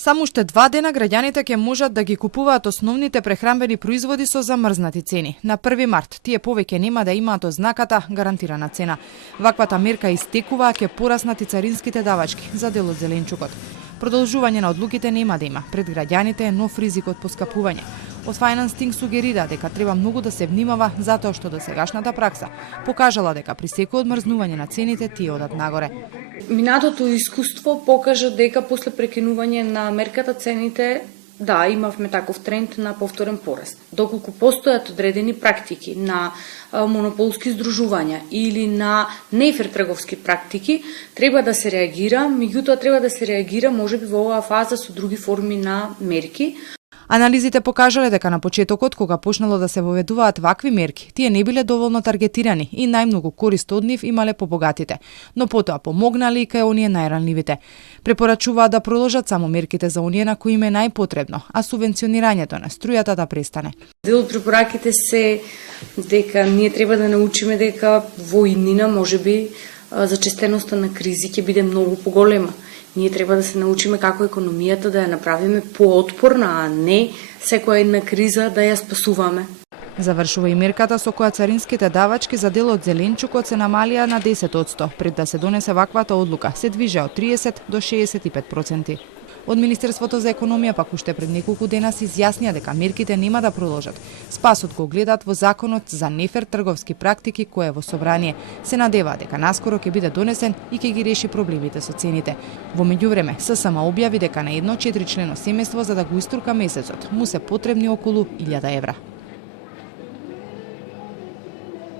Само уште 2 дена граѓаните ќе можат да ги купуваат основните прехранбени производи со замрзнати цени. На 1 март тие повеќе нема да имаат ознаката гарантирана цена. Ваквата мерка истекува, ќе пораснат и царинските давачки за дел од зеленчукот. Продолжување на одлуките нема да има. Пред граѓаните е нов ризик од поскапување. Од Finance Think сугерира дека треба многу да се внимава затоа што досегашната пракса покажала дека при секој одмрзнување на цените тие одат нагоре. Минатото искуство покажа дека после прекинување на мерката цените имавме таков тренд на повторен пораст. Доколку постојат одредени практики на монополски здружувања или на нефер трговски практики, треба да се реагира, меѓутоа треба да се реагира можеби во оваа фаза со други форми на мерки. Анализите покажале дека на почетокот, кога почнало да се воведуваат вакви мерки, тие не биле доволно таргетирани и најмногу корист од нив имале побогатите, но потоа помогнале и кај оние најранливите. Препорачуваат да продолжат само мерките за оние на кои им е најпотребно, а субвенционирањето на струјата да престане. Дел од препораките се дека ние треба да научиме дека во иднина можеби зачестеноста на кризи ќе биде многу поголема. Ние треба да се научиме како економијата да ја направиме поотпорна, а не секоја една криза да ја спасуваме. Завршува и мерката со која царинските давачки за дел од зеленчукот се намалија на 10%. Пред да се донесе ваквата одлука, се движеа од 30 до 65%. Од Министерството за економија пак уште пред неколку дена се изјаснија дека мерките нема да продолжат. Спасот го гледаат во законот за нефер трговски практики кој е во собрание. Се надеваа дека наскоро ќе биде донесен и ќе ги реши проблемите со цените. Во меѓувреме, ССМ објави дека на едно 4-члено семејство за да го истурка месецот му се потребни околу 1000 евра.